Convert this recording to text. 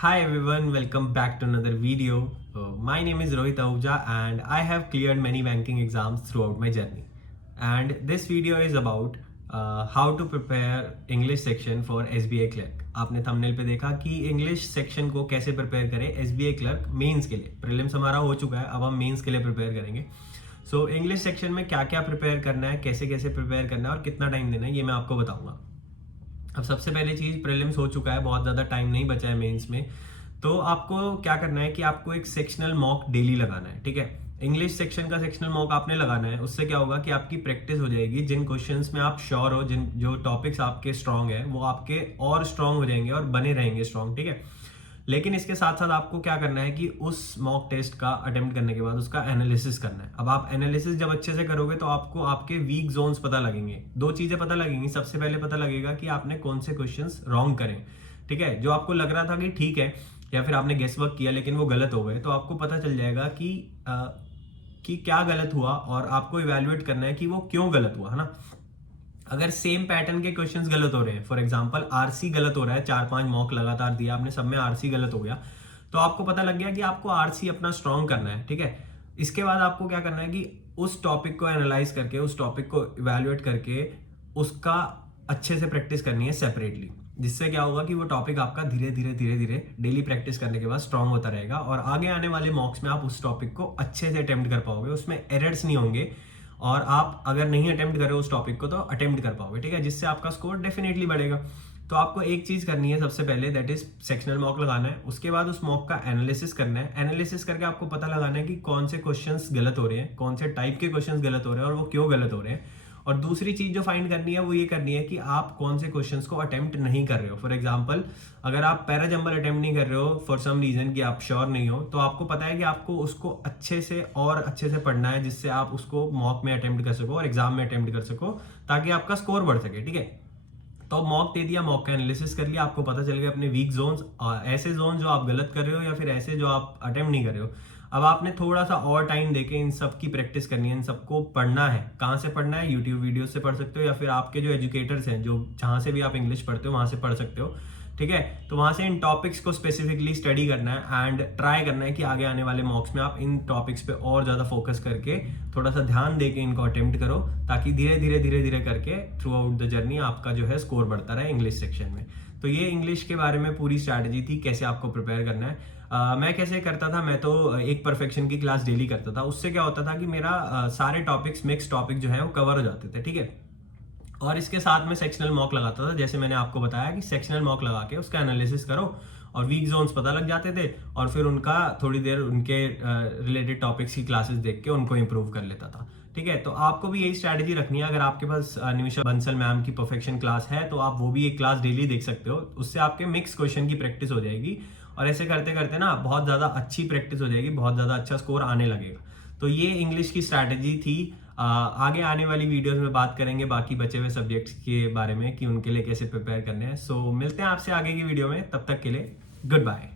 Hi everyone, welcome back to another video. My name is Rohit Ahuja and I have cleared many banking exams throughout my journey. And this video is about how to prepare English section for SBI clerk. आपने thumbnail पे देखा कि English section को कैसे prepare करें SBI clerk mains के लिए. Prelims हमारा हो चुका है, अब हम मेंस के लिए प्रिपेयर करेंगे. सो इंग्लिश सेक्शन में क्या क्या प्रिपेयर करना है, कैसे कैसे प्रिपेयर करना है और कितना टाइम देना है, ये मैं आपको बताऊंगा. अब सबसे पहले चीज़, प्रीलिम्स हो चुका है, बहुत ज़्यादा टाइम नहीं बचा है मेंस में. तो आपको क्या करना है कि आपको एक सेक्शनल मॉक डेली लगाना है. ठीक है, इंग्लिश सेक्शन का सेक्शनल मॉक आपने लगाना है. उससे क्या होगा कि आपकी प्रैक्टिस हो जाएगी. जिन क्वेश्चंस में आप श्योर हो, जिन जो टॉपिक्स आपके स्ट्रांग है, वो आपके और स्ट्रांग हो जाएंगे और बने रहेंगे स्ट्रांग. ठीक है, लेकिन इसके साथ साथ आपको क्या करना है कि उस मॉक टेस्ट का अटेम्प्ट करने के बाद उसका एनालिसिस करना है. अब आप एनालिसिस जब अच्छे से करोगे तो आपको आपके वीक जोन्स पता लगेंगे. दो चीजें पता लगेंगी. सबसे पहले पता लगेगा कि आपने कौन से क्वेश्चंस रॉन्ग करें. ठीक है, जो आपको लग रहा था कि ठीक है, या फिर आपने गेस वर्क किया लेकिन वो गलत हो गए, तो आपको पता चल जाएगा कि क्या गलत हुआ और आपको इवेल्युएट करना है कि वो क्यों गलत हुआ, है ना. अगर सेम पैटर्न के क्वेश्चंस गलत हो रहे हैं, फॉर एग्जांपल आरसी गलत हो रहा है, 4-5 मॉक लगातार दिया आपने, सब में आरसी गलत हो गया, तो आपको पता लग गया कि आपको आरसी अपना स्ट्रॉन्ग करना है. ठीक है, इसके बाद आपको क्या करना है कि उस टॉपिक को एनालाइज करके, उस टॉपिक को इवेल्युएट करके उसका अच्छे से प्रैक्टिस करनी है सेपरेटली. जिससे क्या होगा कि वो टॉपिक आपका धीरे धीरे डेली प्रैक्टिस करने के बाद स्ट्रांग होता रहेगा और आगे आने वाले मॉक्स में आप उस टॉपिक को अच्छे से अटेम्प्ट कर पाओगे. उसमें एरर्स नहीं होंगे और आप अगर नहीं अटेम्प्ट करो उस टॉपिक को तो अटेम्प्ट कर पाओगे. ठीक है, जिससे आपका स्कोर डेफिनेटली बढ़ेगा. तो आपको एक चीज करनी है सबसे पहले, दैट इज सेक्शनल मॉक लगाना है. उसके बाद उस मॉक का एनालिसिस करना है. एनालिसिस करके आपको पता लगाना है कि कौन से क्वेश्चंस गलत हो रहे हैं, कौन से टाइप के क्वेश्चंस गलत हो रहे हैं और वो क्यों गलत हो रहे हैं. और दूसरी चीज जो फाइंड करनी है वो ये करनी है कि आप कौन से क्वेश्चंस को अटेम्प्ट नहीं कर रहे हो. फॉर एग्जांपल, अगर आप पैराजंबल अटेम्प्ट नहीं कर रहे हो फॉर सम रीजन कि आप श्योर नहीं हो, तो आपको पता है कि आपको उसको अच्छे से पढ़ना है, जिससे आप उसको मॉक में अटेम्प्ट कर सको और एग्जाम में अटेम्प्ट कर सको, ताकि आपका स्कोर बढ़ सके. ठीक है, तो मॉक दे दिया, मॉक का एनालिसिस कर लिया, आपको पता चल गया अपने वीक जोन्स, ऐसे जोन जो आप गलत कर रहे हो या फिर ऐसे जो आप अटेम्प्ट नहीं कर रहे हो. अब आपने थोड़ा सा और टाइम देके इन सब की प्रैक्टिस करनी है, इन सबको पढ़ना है. कहाँ से पढ़ना है? यूट्यूब वीडियो से पढ़ सकते हो या फिर आपके जो एजुकेटर्स हैं, जो जहाँ से भी आप इंग्लिश पढ़ते हो वहाँ से पढ़ सकते हो. ठीक है, तो वहाँ से इन टॉपिक्स को स्पेसिफिकली स्टडी करना है एंड ट्राई करना है कि आगे आने वाले मॉक्स में आप इन टॉपिक्स पे और ज़्यादा फोकस करके थोड़ा सा ध्यान देके इनको अटेम्प्ट करो, ताकि धीरे धीरे करके थ्रू आउट द जर्नी आपका जो है स्कोर बढ़ता रहे इंग्लिश सेक्शन में. तो ये इंग्लिश के बारे में पूरी स्ट्रैटेजी थी, कैसे आपको प्रिपेयर करना है. मैं कैसे करता था, मैं तो एक परफेक्शन की क्लास डेली करता था. उससे क्या होता था कि मेरा सारे टॉपिक्स, मिक्स टॉपिक जो है वो कवर हो जाते थे. ठीक है, और इसके साथ में सेक्शनल मॉक लगाता था. जैसे मैंने आपको बताया कि सेक्शनल मॉक लगा के उसका एनालिसिस करो और वीक जोन्स पता लग जाते थे, और फिर उनका थोड़ी देर उनके रिलेटेड टॉपिक्स की क्लासेस देख के उनको इम्प्रूव कर लेता था. ठीक है, तो आपको भी यही स्ट्रैटेजी रखनी है. अगर आपके पास निमिषा बंसल मैम की परफेक्शन क्लास है तो आप वो भी एक क्लास डेली देख सकते हो. उससे आपके मिक्स क्वेश्चन की प्रैक्टिस हो जाएगी और ऐसे करते करते ना बहुत ज़्यादा अच्छी प्रैक्टिस हो जाएगी, बहुत ज़्यादा अच्छा स्कोर आने लगेगा. तो ये इंग्लिश की स्ट्रैटेजी थी. आगे आने वाली वीडियोस में बात करेंगे बाकी बचे हुए सब्जेक्ट्स के बारे में कि उनके लिए कैसे प्रिपेयर करने हैं. सो मिलते हैं आपसे आगे की वीडियो में, तब तक के लिए गुड बाय.